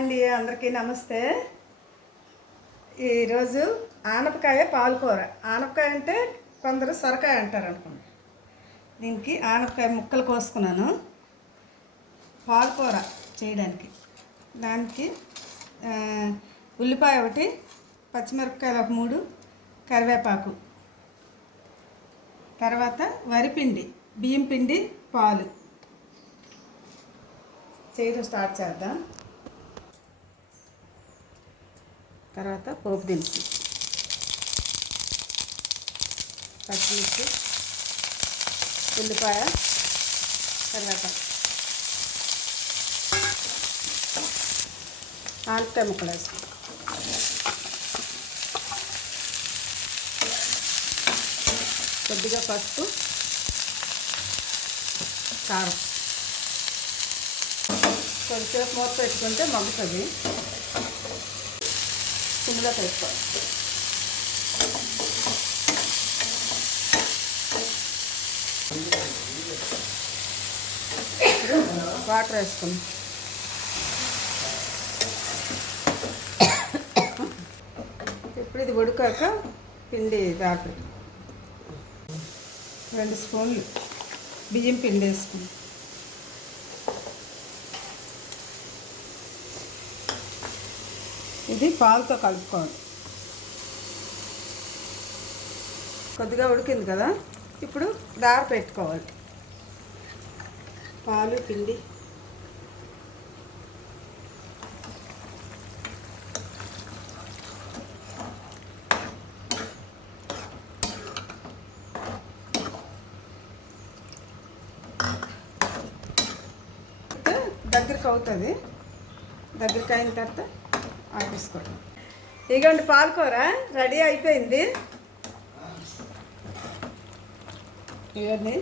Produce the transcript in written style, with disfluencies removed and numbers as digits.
అండి, అందరికీ నమస్తే. ఈరోజు ఆనపకాయ పాలకూర. ఆనపకాయ అంటే కొందరు సొరకాయ అంటారు అనుకోండి. దీనికి ఆనపకాయ ముక్కలు కోసుకున్నాను పాలకూర చేయడానికి. దానికి ఉల్లిపాయ ఒకటి, పచ్చిమిరపకాయలు ఒక 3, కరివేపాకు, తర్వాత వరిపిండి, బియ్యం పిండి, పాలు. చేయడం స్టార్ట్ చేద్దాం. తర్వాత పోపు దినుసులు, పచ్చిమిర్చి, ఉల్లిపాయ, కరివేపాకు, ఆనపకాయ ముక్కలు వేసుకుంటాం. కొద్దిగా పసుపు, కారం. కొంచెంసేపు మూత పెట్టుకుంటే మగ్గుతుంది. సిమ్లో వేసుకోవాలి. వాటర్ వేసుకుని ఇప్పుడు ఇది ఉడికాక పిండి దాకా 2 స్పూన్లు బియ్యం పిండి వేసుకుని ఇది పాలతో కలుపుకోవాలి. కొద్దిగా ఉడికింది కదా, ఇప్పుడు దార పెట్టుకోవాలి. పాలు, పిండి, దగ్గరికి అవుతుంది. దగ్గరికి అయిన తర్వాత ఆపేసుకోవడం. ఇదిగోండి, పాలకూర రెడీ అయిపోయింది. ఇవన్నీ